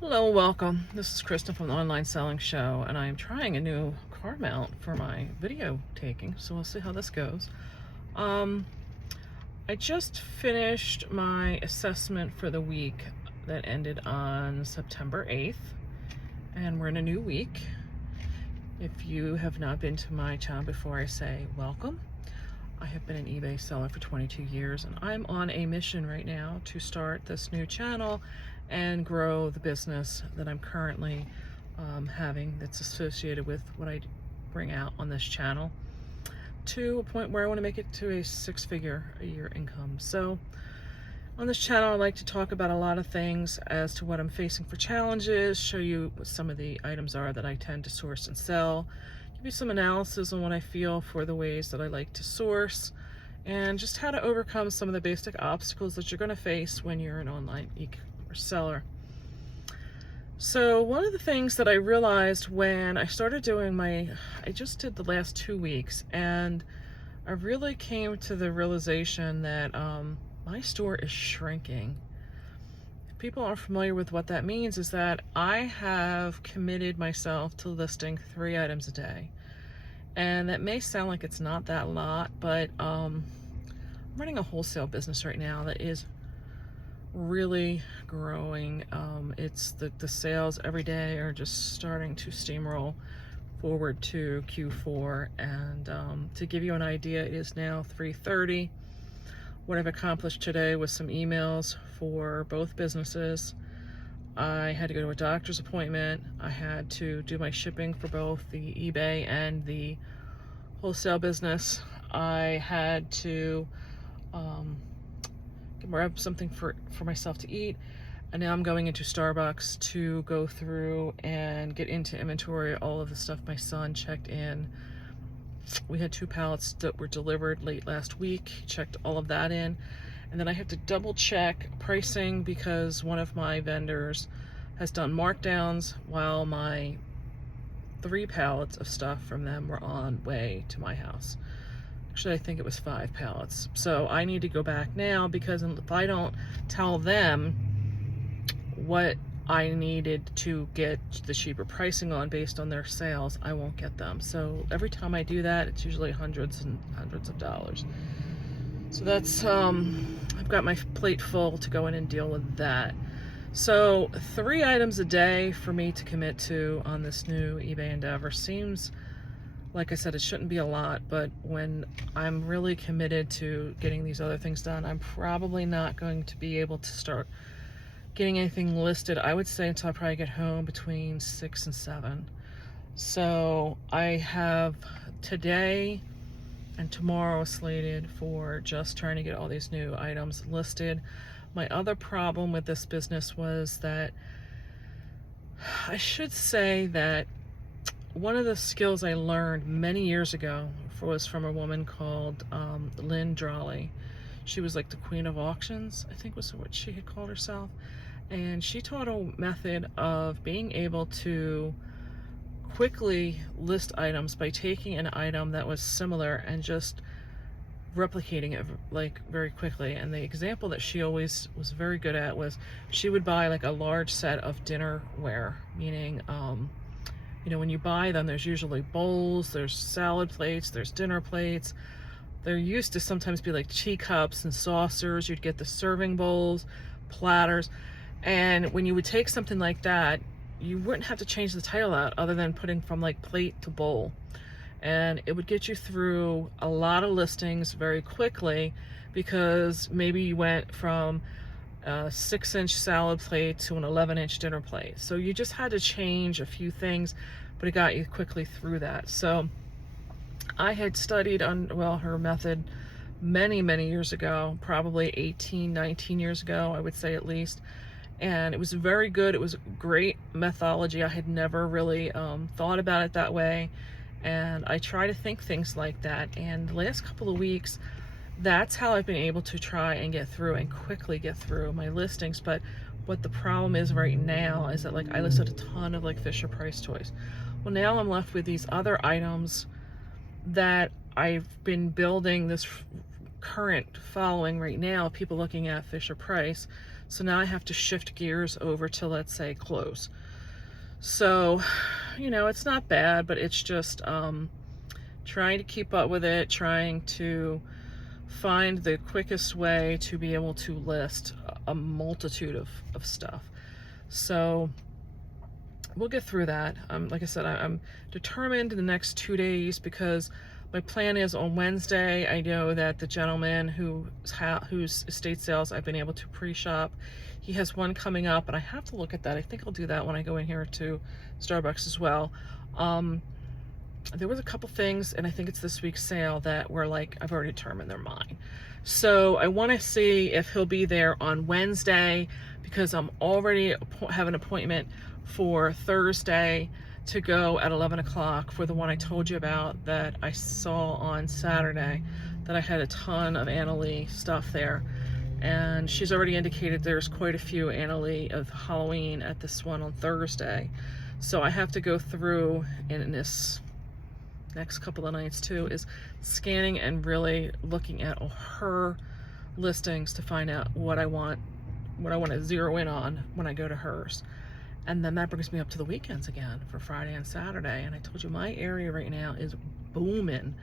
Hello, welcome. This is Kristen from the Online Selling Show, and I am trying a new car mount for my video taking, so we'll see how this goes. Um, I just finished my assessment for the week that ended on September 8th, and we're in a new week. If you have not been to my channel before, I say welcome. I have been an eBay seller for 22 years, and I'm on a mission right now to start this new channel and grow the business that I'm currently having that's associated with what I bring out on this channel to a point where I want to make it to a six-figure a year income. So on this channel, I like to talk about a lot of things as to what I'm facing for challenges, show you what some of the items are that I tend to source and sell, give you some analysis on what I feel for the ways that I like to source, and just how to overcome some of the basic obstacles that you're going to face when you're an online e-commerce seller. So one of the things that I realized when I started doing I just did the last 2 weeks, and I really came to the realization that my store is shrinking. If people aren't familiar with what that means, is that I have committed myself to listing 3 items a day. And that may sound like it's not that lot, but I'm running a wholesale business right now that is really growing. It's the sales every day are just starting to steamroll forward to Q4, and to give you an idea, it is now 3:30. What I've accomplished today was some emails for both businesses. I had to go to a doctor's appointment. I had to do my shipping for both the eBay and the wholesale business. I had to grab something for myself to eat, and now I'm going into Starbucks to go through and get into inventory all of the stuff my son checked in. We had 2 pallets that were delivered late last week, checked all of that in, and then I have to double check pricing because one of my vendors has done markdowns while my 3 pallets of stuff from them were on way to my house. Actually, I think it was 5 pallets. So I need to go back now, because if I don't tell them what I needed to get the cheaper pricing on based on their sales, I won't get them. So every time I do that, it's usually hundreds and hundreds of dollars. So that's, I've got my plate full to go in and deal with that. So 3 items a day for me to commit to on this new eBay endeavor seems, like I said, it shouldn't be a lot, but when I'm really committed to getting these other things done, I'm probably not going to be able to start getting anything listed, I would say, until I probably get home between 6 and 7. So I have today and tomorrow slated for just trying to get all these new items listed. My other problem with this business was that, I should say that one of the skills I learned many years ago was from a woman called Lynn Drawley. She was like the queen of auctions, I think was what she had called herself. And she taught a method of being able to quickly list items by taking an item that was similar and just replicating it like very quickly. And the example that she always was very good at was she would buy like a large set of dinnerware, meaning you know, when you buy them, there's usually bowls, there's salad plates, there's dinner plates. There used to sometimes be like teacups and saucers. You'd get the serving bowls, platters. And when you would take something like that, you wouldn't have to change the title out other than putting from like plate to bowl. And it would get you through a lot of listings very quickly, because maybe you went from a 6-inch salad plate to an 11-inch dinner plate. So you just had to change a few things, but it got you quickly through that. So I had studied on, well, her method many, many years ago, probably 18, 19 years ago, I would say at least. And it was very good. It was great methodology. I had never really thought about it that way. And I try to think things like that. And the last couple of weeks, that's how I've been able to try and get through and quickly get through my listings. But what the problem is right now is that, like, I listed a ton of like Fisher Price toys. Well, now I'm left with these other items that I've been building this current following right now, people looking at Fisher Price. So now I have to shift gears over to, let's say, clothes. So, you know, it's not bad, but it's just trying to keep up with it, trying to find the quickest way to be able to list a multitude of stuff. So we'll get through that. Like I said, I'm determined in the next 2 days, because my plan is on Wednesday, I know that the gentleman whose estate sales I've been able to pre-shop, he has one coming up, and I have to look at that. I think I'll do that when I go in here to Starbucks as well. There was a couple things, and I think it's this week's sale, that were like, I've already determined they're mine. So I want to see if he'll be there on Wednesday, because I'm already have an appointment for Thursday to go at 11 o'clock for the one I told you about that I saw on Saturday, that I had a ton of Anna Lee stuff there. And she's already indicated there's quite a few Anna Lee of Halloween at this one on Thursday. So I have to go through in this next couple of nights too, is scanning and really looking at her listings to find out what I want to zero in on when I go to hers. And then that brings me up to the weekends again for Friday and Saturday. And I told you, my area right now is booming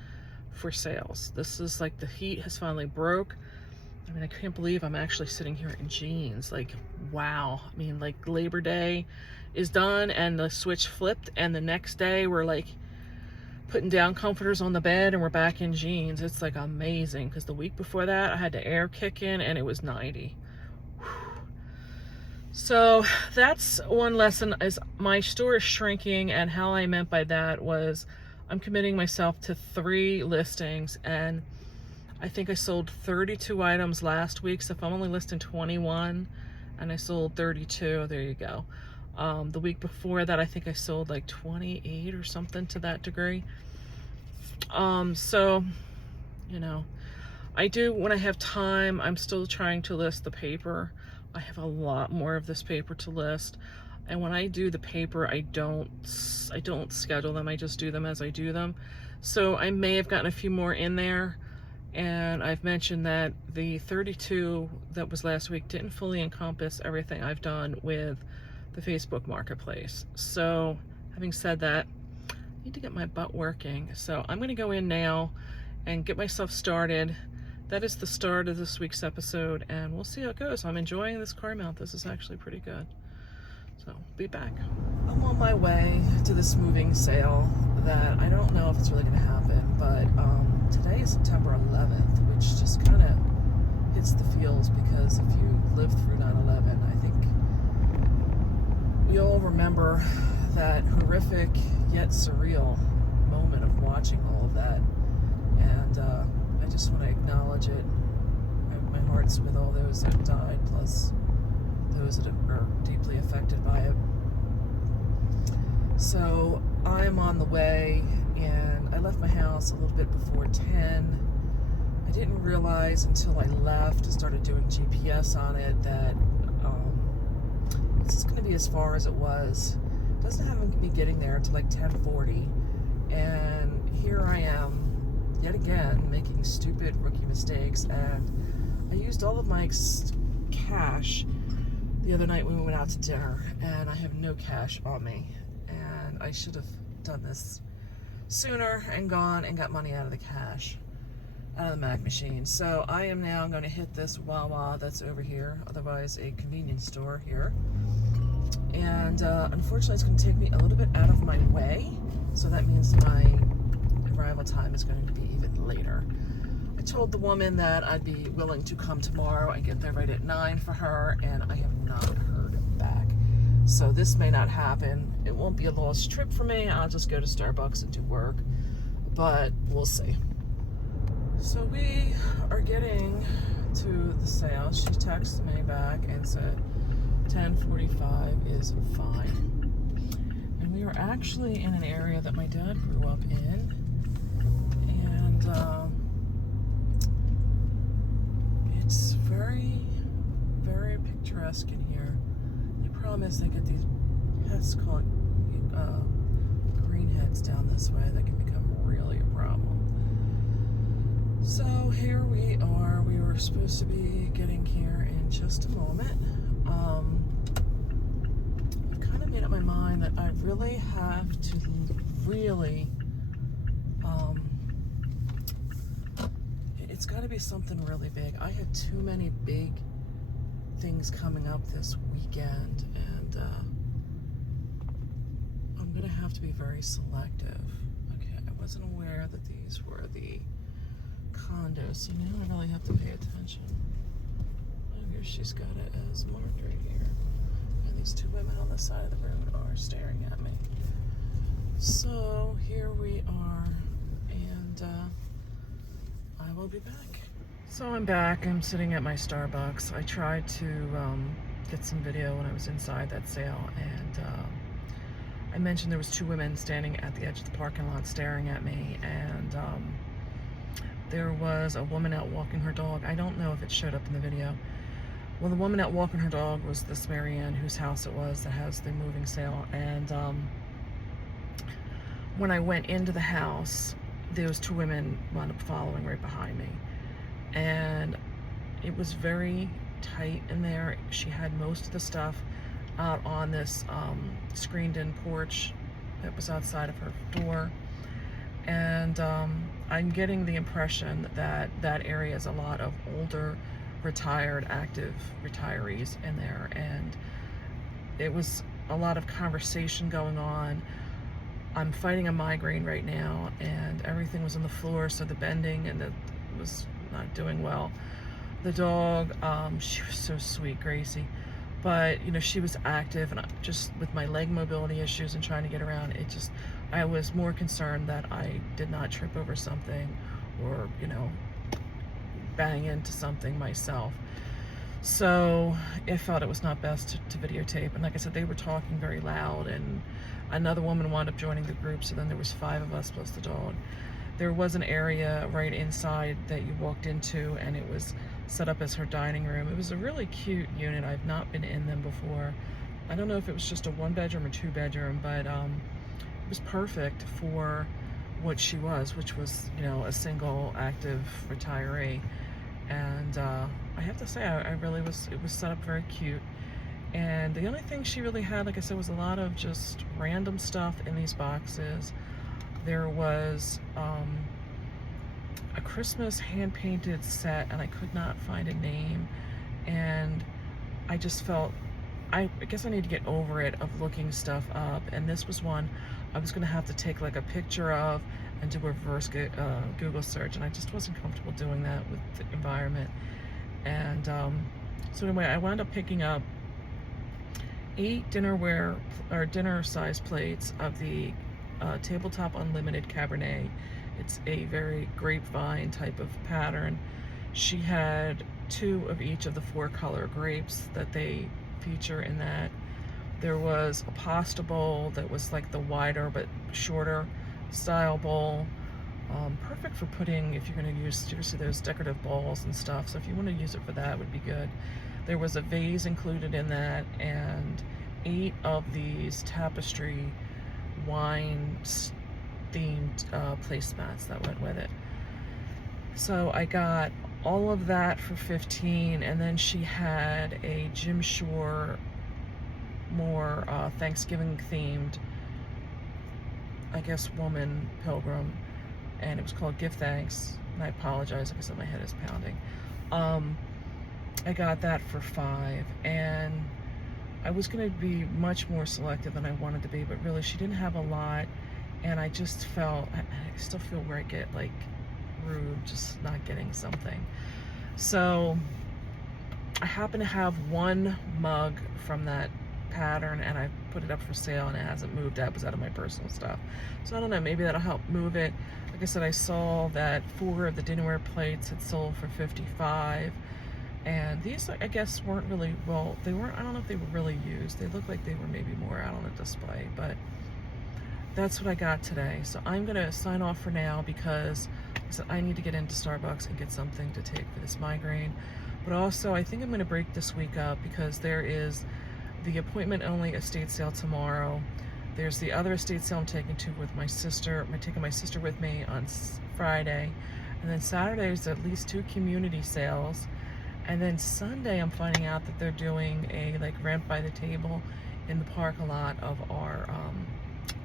for sales. This is like, the heat has finally broke. I mean, I can't believe I'm actually sitting here in jeans. Like, wow. I mean, like, Labor Day is done and the switch flipped, and the next day we're like putting down comforters on the bed and we're back in jeans. It's like amazing, because the week before that I had the air kick in and it was 90. So that's one lesson, is my store is shrinking, and how I meant by that was I'm committing myself to 3 listings, and I think I sold 32 items last week. So if I'm only listing 21 and I sold 32, there you go. The week before that, I think I sold like 28 or something to that degree. So, you know, I do, when I have time, I'm still trying to list the paper. I have a lot more of this paper to list. And when I do the paper, I don't schedule them. I just do them as I do them. So I may have gotten a few more in there. And I've mentioned that the 32 that was last week didn't fully encompass everything I've done with the Facebook Marketplace. So having said that, I need to get my butt working. So I'm going to go in now and get myself started. That is the start of this week's episode, and we'll see how it goes. I'm enjoying this car mount. This is actually pretty good. So, be back. I'm on my way to this moving sale that I don't know if it's really going to happen, but today is September 11th, which just kind of hits the feels, because if you lived through 9/11, I think we all remember that horrific yet surreal moment of watching all of that. And I just want to acknowledge it. My heart's with all those that died, plus those that are deeply affected by it. So I'm on the way, and I left my house a little bit before 10. I didn't realize until I left and started doing GPS on it that this is going to be as far as it was. It doesn't have me getting there until like 10:40, and here I am yet again making stupid rookie mistakes. And I used all of my cash the other night when we went out to dinner, and I have no cash on me, and I should have done this sooner and gone and got money out of the cash, out of the mag machine. So I am now going to hit this Wawa that's over here, otherwise a convenience store here, and unfortunately it's going to take me a little bit out of my way, so that means my arrival time is going to be even later. I told the woman that I'd be willing to come tomorrow and get there right at 9 for her, and I have not heard back. So this may not happen. It won't be a lost trip for me. I'll just go to Starbucks and do work, but we'll see. So we are getting to the sale. She texted me back and said 10:45 is fine. And we are actually in an area that my dad grew up in, and it's very, very picturesque in here. The problem is they get these pests called greenheads down this way that can become really a problem. So here we are. We were supposed to be getting here in just a moment. I've kind of made up my mind that I really have to it's got to be something really big. I have too many big things coming up this weekend, and I'm gonna have to be very selective. Okay, I wasn't aware that these were the condos, so now I really have to pay attention. Oh, here she's got it as marked right here, and these two women on the side of the road are staring at me. So here we are, and I will be back. So I'm back. I'm sitting at my Starbucks. I tried to get some video when I was inside that sale, and I mentioned there was two women standing at the edge of the parking lot staring at me, and there was a woman out walking her dog. I don't know if it showed up in the video. Well, the woman out walking her dog was this Marianne, whose house it was that has the moving sale, and when I went into the house, those two women wound up following right behind me, and it was very tight in there. She had most of the stuff out on this screened-in porch that was outside of her door, and I'm getting the impression that that area is a lot of older, retired, active retirees in there, and it was a lot of conversation going on. I'm fighting a migraine right now, and everything was on the floor, so the bending and it was not doing well. The dog, she was so sweet, Gracie, but you know, she was active, and just with my leg mobility issues and trying to get around, I was more concerned that I did not trip over something or, you know, bang into something myself. So I felt it was not best to videotape. And like I said, they were talking very loud, and another woman wound up joining the group, so then there was 5 of us plus the dog. There was an area right inside that you walked into, and it was set up as her dining room. It was a really cute unit. I've not been in them before. I don't know if it was just a 1-bedroom or 2-bedroom, but it was perfect for what she was, which was, you know, a single active retiree. And I have to say, it was set up very cute. And the only thing she really had, like I said, was a lot of just random stuff in these boxes. There was a Christmas hand-painted set, and I could not find a name. And I just felt, I guess I need to get over it of looking stuff up. And this was one I was gonna have to take like a picture of and do a reverse Google search, and I just wasn't comfortable doing that with the environment. And so anyway, I wound up picking up 8 dinnerware or dinner size plates of the Tabletop Unlimited Cabernet. It's a very grapevine type of pattern. She had 2 of each of the 4 color grapes that they feature in that. There was a pasta bowl that was like the wider but shorter style bowl. Perfect for putting, if you're going to use, you see those decorative bowls and stuff, so if you want to use it for that, it would be good. There was a vase included in that, and 8 of these tapestry wine themed placemats that went with it. So I got all of that for $15, and then she had a Jim Shore more Thanksgiving themed, I guess, woman pilgrim, and it was called Give Thanks. And I apologize, like I said, my head is pounding. I got that for $5, and I was going to be much more selective than I wanted to be, but really she didn't have a lot, and I just felt, I still feel where I get like rude just not getting something. So I happen to have one mug from that pattern, and I put it up for sale, and it hasn't moved. That was out of my personal stuff, so I don't know, maybe that'll help move it. Like I said, I saw that 4 of the dinnerware plates had sold for $55, and these, I guess, weren't really, well, they weren't, I don't know if they were really used. They looked like they were maybe more out on a display, but that's what I got today. So I'm gonna sign off for now, because like I said, I need to get into Starbucks and get something to take for this migraine. But also, I think I'm gonna break this week up, because there is the appointment-only estate sale tomorrow. There's the other estate sale I'm taking to with my sister. I'm taking my sister with me on Friday. And then Saturday there's at least 2 community sales. And then Sunday, I'm finding out that they're doing a like rent by the table in the parking lot of our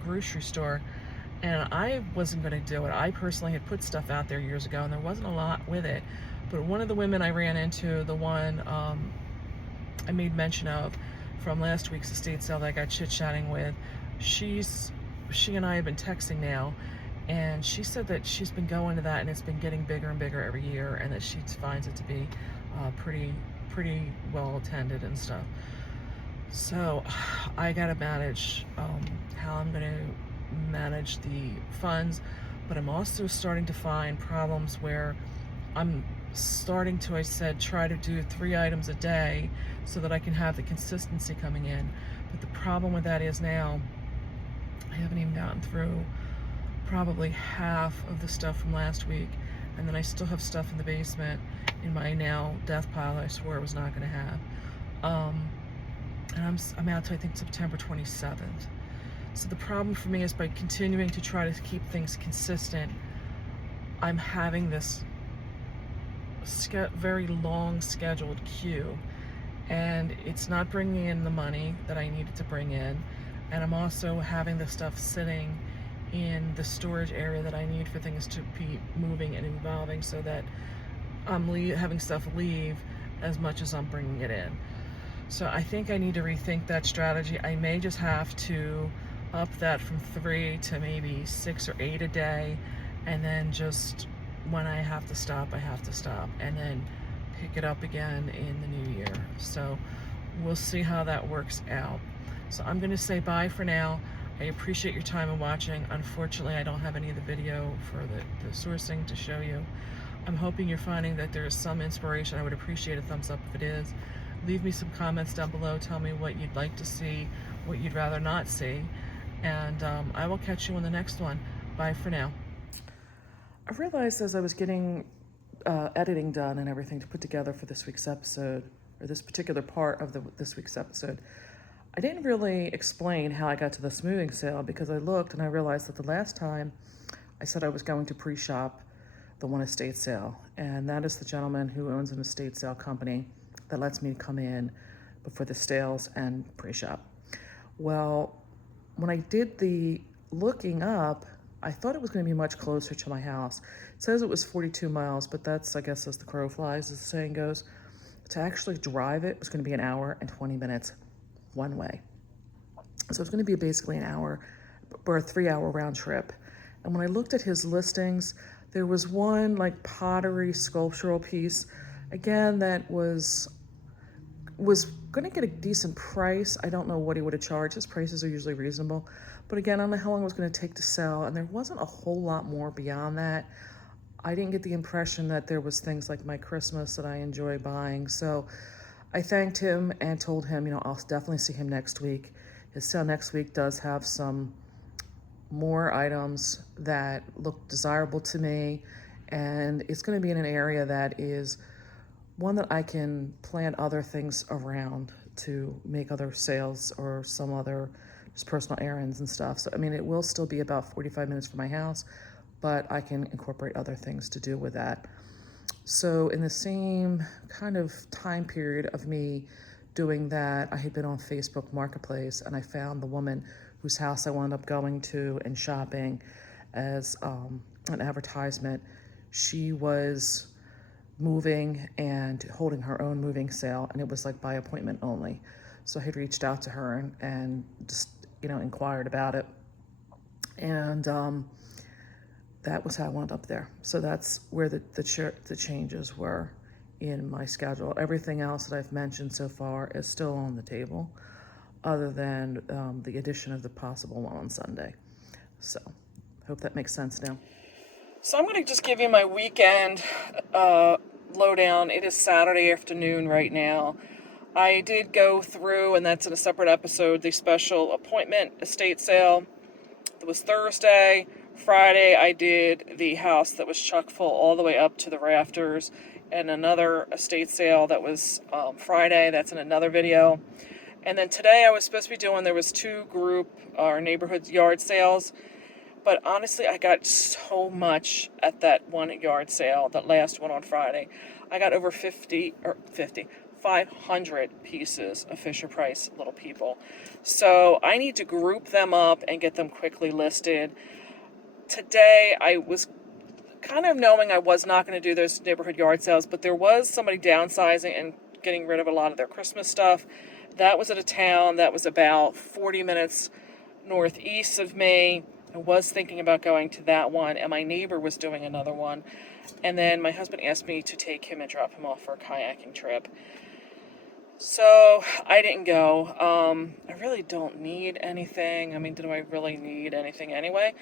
grocery store. And I wasn't going to do it. I personally had put stuff out there years ago, and there wasn't a lot with it. But one of the women I ran into, the one I made mention of from last week's estate sale that I got chit-chatting with, she and I have been texting now, and she said that she's been going to that and it's been getting bigger and bigger every year, and that she finds it to be pretty well attended and stuff. So I gotta manage how I'm gonna manage the funds, but I'm also starting to find problems where I'm starting to, I said, try to do 3 items a day so that I can have the consistency coming in. But the problem with that is now I haven't even gotten through probably half of the stuff from last week, and then I still have stuff in the basement in my now death pile that I swore I was not going to have. And I'm out to, I think, September 27th. So the problem for me is by continuing to try to keep things consistent, I'm having this very long scheduled queue, and it's not bringing in the money that I needed to bring in. And I'm also having the stuff sitting in the storage area that I need for things to be moving and evolving, so that I'm having stuff leave as much as I'm bringing it in. So I think I need to rethink that strategy. I may just have to up that from 3 to maybe 6 or 8 a day, and then just when I have to stop, I have to stop, and then pick it up again in the new year. So we'll see how that works out. So I'm going to say bye for now. I appreciate your time and watching. Unfortunately, I don't have any of the video for the sourcing to show you. I'm hoping you're finding that there is some inspiration. I would appreciate a thumbs up if it is. Leave me some comments down below. Tell me what you'd like to see, what you'd rather not see. And I will catch you on the next one. Bye for now. I realized as I was getting editing done and everything to put together for this week's episode, or this particular part of this week's episode, I didn't really explain how I got to the smoothing sale, because I looked and I realized that the last time I said I was going to pre-shop the one estate sale, and that is the gentleman who owns an estate sale company that lets me come in before the sales and pre-shop. Well, when I did the looking up, I thought it was going to be much closer to my house. It says it was 42 miles, but that's, I guess, as the crow flies, as the saying goes. To actually drive it was going to be 1 hour and 20 minutes one way. So it's going to be basically an hour or a 3-hour round trip. And when I looked at his listings, there was one like pottery sculptural piece, again, that was going to get a decent price. I don't know what he would have charged. His prices are usually reasonable. But again, I don't know how long it was going to take to sell, and there wasn't a whole lot more beyond that. I didn't get the impression that there was things like my Christmas that I enjoy buying. So I thanked him and told him, I'll definitely see him next week. His sale next week does have some more items that look desirable to me, and it's going to be in an area that is one that I can plan other things around to make other sales or some other just personal errands and stuff. So, it will still be about 45 minutes from my house, but I can incorporate other things to do with that. So in the same kind of time period of me doing that, I had been on Facebook Marketplace, and I found the woman whose house I wound up going to and shopping as an advertisement. She was moving and holding her own moving sale, and it was like by appointment only. So I had reached out to her and just, inquired about it. And that was how I wound up there. So that's where the changes were in my schedule. Everything else that I've mentioned so far is still on the table, other than the addition of the possible one on Sunday. So hope that makes sense now. So I'm going to just give you my weekend lowdown. It is Saturday afternoon right now. I did go through, and that's in a separate episode, the special appointment estate sale. It was Thursday. Friday, I did the house that was chock full all the way up to the rafters, and another estate sale that was Friday. That's in another video. And then today I was supposed to be doing, there was 2 group or neighborhood yard sales. But honestly, I got so much at that one yard sale, that last one on Friday. I got over 500 pieces of Fisher Price Little People. So I need to group them up and get them quickly listed. Today, I was kind of knowing I was not going to do those neighborhood yard sales, but there was somebody downsizing and getting rid of a lot of their Christmas stuff. That was at a town that was about 40 minutes northeast of me. I was thinking about going to that one, and my neighbor was doing another one. And then my husband asked me to take him and drop him off for a kayaking trip. So I didn't go. I really don't need anything. I mean, do I really need anything anyway?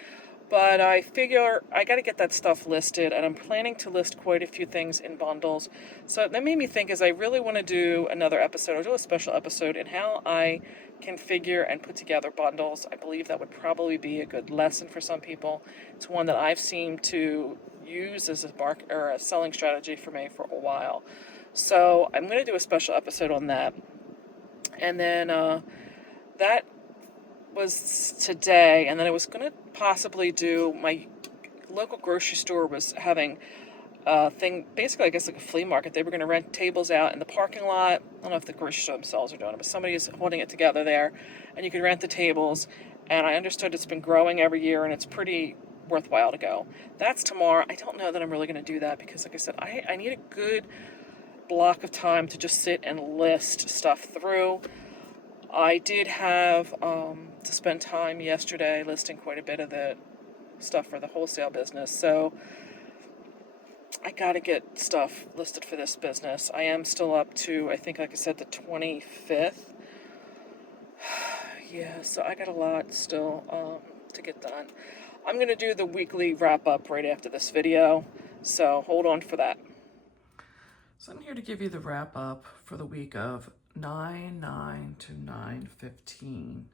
But I figure I got to get that stuff listed, and I'm planning to list quite a few things in bundles. So that made me think, is I really want to do another episode, or do a special episode in how I configure and put together bundles. I believe that would probably be a good lesson for some people. It's one that I've seemed to use as a selling strategy for me for a while. So I'm going to do a special episode on that. And then that was today, and then I was going to possibly do, my local grocery store was having a thing, basically I guess like a flea market. They were going to rent tables out in the parking lot. I don't know if the grocery store themselves are doing it, but somebody is holding it together there, and you could rent the tables. And I understood it's been growing every year, and it's pretty worthwhile to go. That's tomorrow. I don't know that I'm really going to do that because, like I said, I need a good block of time to just sit and list stuff through. I did have to spend time yesterday listing quite a bit of the stuff for the wholesale business, so I got to get stuff listed for this business. I am still up to, I think, like I said, the 25th. Yeah, so I got a lot still to get done. I'm going to do the weekly wrap-up right after this video, so hold on for that. So I'm here to give you the wrap-up for the week of 9/9 to 9/15.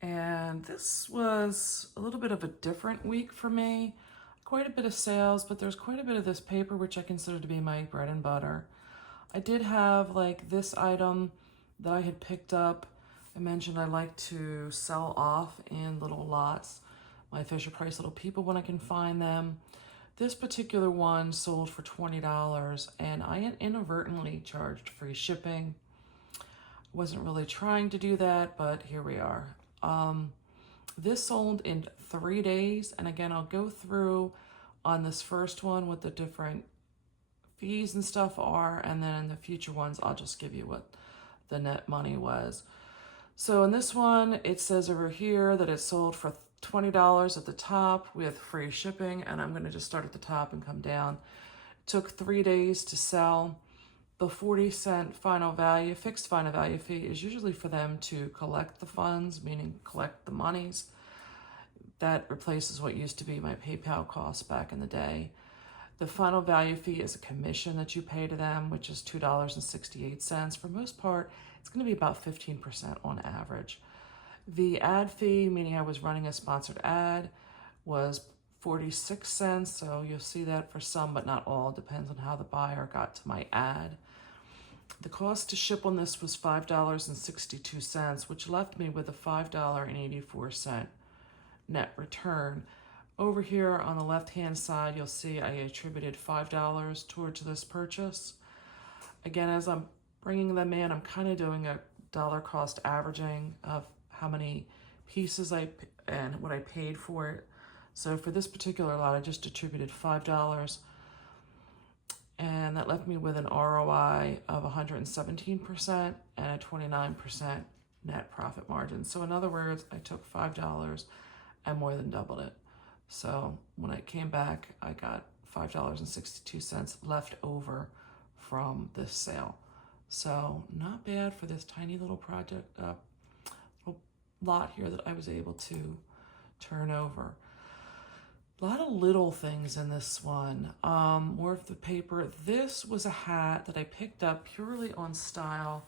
And this was a little bit of a different week for me. Quite a bit of sales, but there's quite a bit of this paper, which I consider to be my bread and butter. I did have like this item that I had picked up. I mentioned I like to sell off in little lots, my Fisher Price Little People when I can find them. This particular one sold for $20, and I inadvertently charged free shipping. Wasn't really trying to do that, but here we are. This sold in 3 days, and again, I'll go through on this first one what the different fees and stuff are, and then in the future ones, I'll just give you what the net money was. So in this one, it says over here that it sold for $20 at the top with free shipping, and I'm going to just start at the top and come down. It took 3 days to sell. The 40-cent final value, fixed final value fee is usually for them to collect the funds, meaning collect the monies. That replaces what used to be my PayPal costs back in the day. The final value fee is a commission that you pay to them, which is $2.68. For most part, it's going to be about 15% on average. The ad fee, meaning I was running a sponsored ad, was 46 cents. So you'll see that for some, but not all. Depends on how the buyer got to my ad. The cost to ship on this was $5.62, which left me with a $5.84 net return. Over here on the left-hand side, you'll see I attributed $5 towards this purchase. Again, as I'm bringing them in, I'm kind of doing a dollar cost averaging of how many pieces and what I paid for it. So for this particular lot, I just attributed $5, and that left me with an ROI of 117% and a 29% net profit margin. So in other words, I took $5 and more than doubled it. So when I came back, I got $5.62 left over from this sale. So not bad for this tiny little project, little lot here that I was able to turn over. A lot of little things in this one. More of the paper. This was a hat that I picked up purely on style.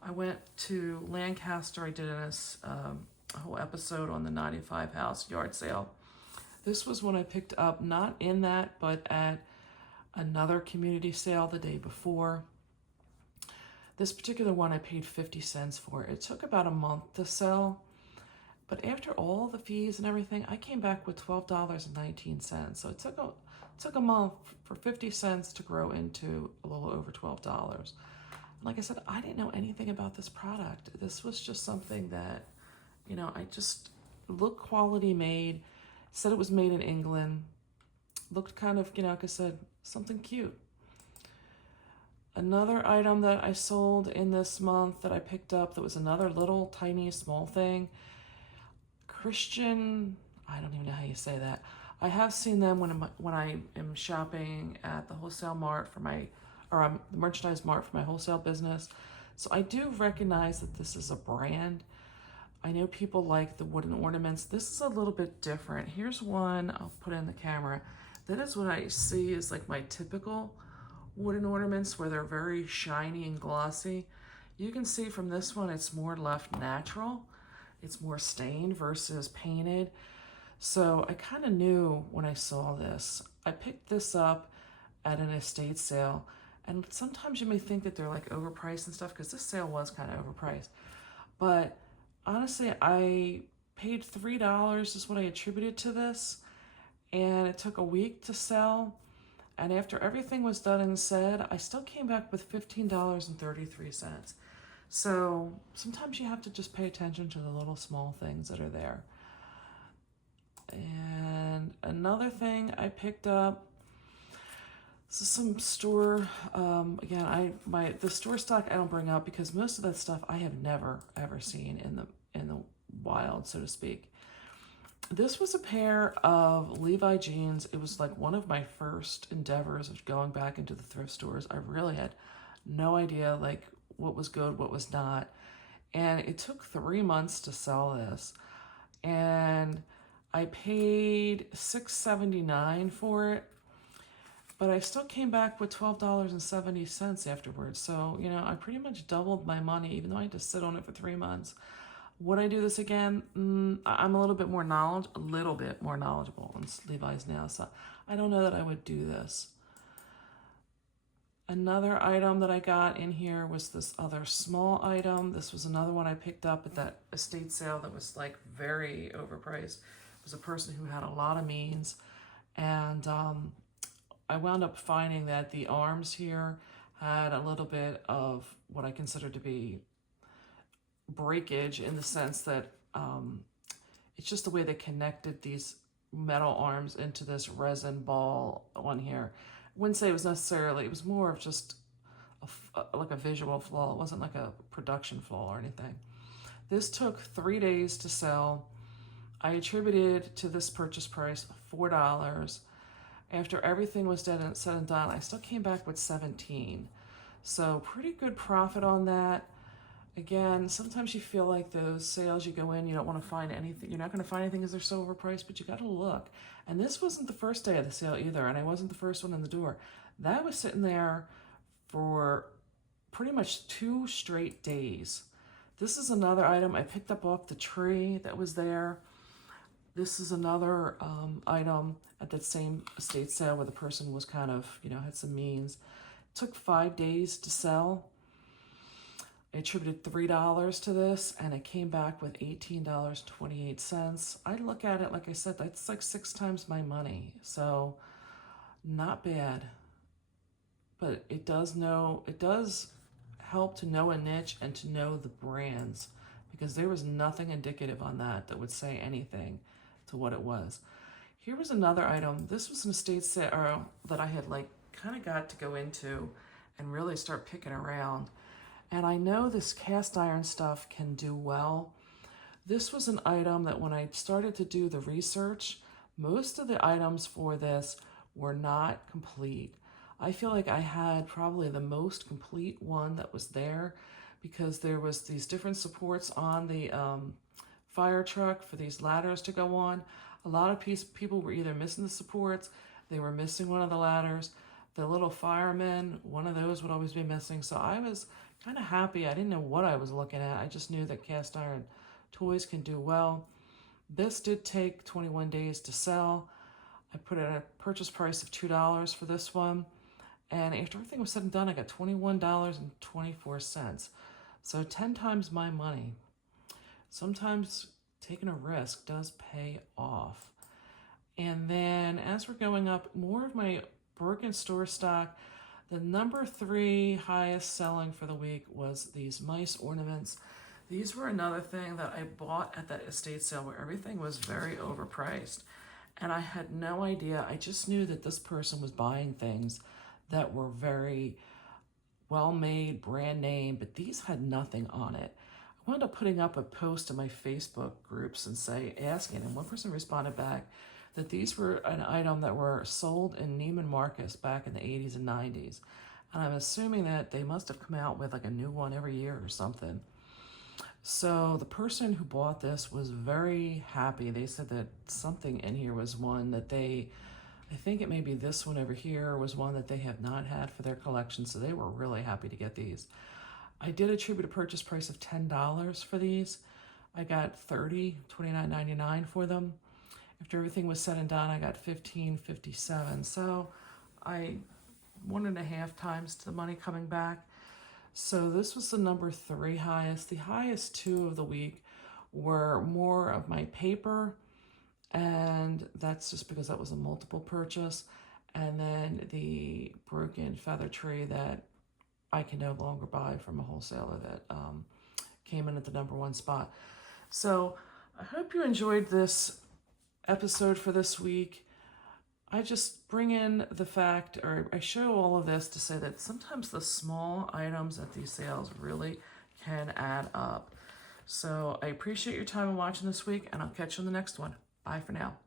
I went to Lancaster. I did a whole episode on the 95 house yard sale. This was one I picked up, not in that, but at another community sale the day before. This particular one I paid 50 cents for. It took about a month to sell, But after all the fees and everything, I came back with $12.19. So it took a month for 50 cents to grow into a little over $12. Like I said, I didn't know anything about this product. This was just something that, I just looked quality made, said it was made in England, looked kind of, like I said, something cute. Another item that I sold in this month that I picked up that was another little tiny small thing. Christian, I don't even know how you say that. I have seen them when I am shopping at the wholesale mart for the merchandise mart for my wholesale business. So I do recognize that this is a brand. I know people like the wooden ornaments. This is a little bit different. Here's one, I'll put in the camera. That is what I see is like my typical wooden ornaments where they're very shiny and glossy. You can see from this one, it's more left natural. It's more stained versus painted. So I kind of knew when I saw this. I picked this up at an estate sale. And sometimes you may think that they're like overpriced and stuff because this sale was kind of overpriced. But honestly, I paid $3 is what I attributed to this. And it took a week to sell. And after everything was done and said, I still came back with $15.33. So sometimes you have to just pay attention to the little small things that are there. And another thing I picked up, this is some store, again, the store stock I don't bring up because most of that stuff I have never ever seen in the wild, so to speak. This was a pair of Levi jeans. It was like one of my first endeavors of going back into the thrift stores. I really had no idea like what was good, what was not. And it took 3 months to sell this. And I paid $6.79 for it, but I still came back with $12.70 afterwards. So, I pretty much doubled my money, even though I had to sit on it for 3 months. Would I do this again? I'm a little bit more knowledgeable on Levi's now, so I don't know that I would do this. Another item that I got in here was this other small item. This was another one I picked up at that estate sale that was like very overpriced. It was a person who had a lot of means, and I wound up finding that the arms here had a little bit of what I consider to be breakage in the sense that it's just the way they connected these metal arms into this resin ball on here. I wouldn't say it was more of just like a visual flaw. It wasn't like a production flaw or anything. This took 3 days to sell. I attributed to this purchase price $4. After everything was said and done, I still came back with $17. So pretty good profit on that. Again, sometimes you feel like those sales you go in, you don't want to find anything. You're not going to find anything because they're so overpriced, but you got to look. And this wasn't the first day of the sale either, and I wasn't the first one in the door. That was sitting there for pretty much 2 straight days. This is another item I picked up off the tree that was there. This is another item at that same estate sale where the person was kind of, had some means. It took 5 days to sell. I attributed $3 to this, and it came back with $18.28. I look at it, like I said, that's like 6 times my money. So not bad. But it does help to know a niche and to know the brands, because there was nothing indicative on that would say anything to what it was. Here was another item. This was an estate sale that I had kind of got to go into and really start picking around. And I know this cast iron stuff can do well. This was an item that when I started to do the research, most of the items for this were not complete. I feel like I had probably the most complete one that was there, because there was these different supports on the fire truck for these ladders to go on. A lot of people were either missing the supports, they were missing one of the ladders. The little firemen, one of those would always be missing. So I was kind of happy. I didn't know what I was looking at. I just knew that cast iron toys can do well. This did take 21 days to sell. I put in a purchase price of $2 for this one. And after everything was said and done, I got $21.24. So 10 times my money. Sometimes taking a risk does pay off. And then as we're going up, more of my broken store stock. The number 3 highest selling for the week was these mice ornaments. These were another thing that I bought at that estate sale where everything was very overpriced. And I had no idea. I just knew that this person was buying things that were very well made, brand name, but these had nothing on it. I wound up putting up a post in my Facebook groups and asking, and one person responded back that these were an item that were sold in Neiman Marcus back in the 80s and 90s. And I'm assuming that they must have come out with like a new one every year or something. So the person who bought this was very happy. They said that something in here was one that I think it may be this one over here, was one that they have not had for their collection. So they were really happy to get these. I did attribute a purchase price of $10 for these. I got $29.99 for them. After everything was said and done, I got $15.57. So I 1.5 times the money coming back. So this was the number 3 highest. The highest 2 of the week were more of my paper, and that's just because that was a multiple purchase. And then the broken feather tree that I can no longer buy from a wholesaler that came in at the number 1 spot. So I hope you enjoyed this episode for this week. I just bring in the fact, or I show all of this to say that sometimes the small items at these sales really can add up. So I appreciate your time in watching this week, and I'll catch you on the next one. Bye for now.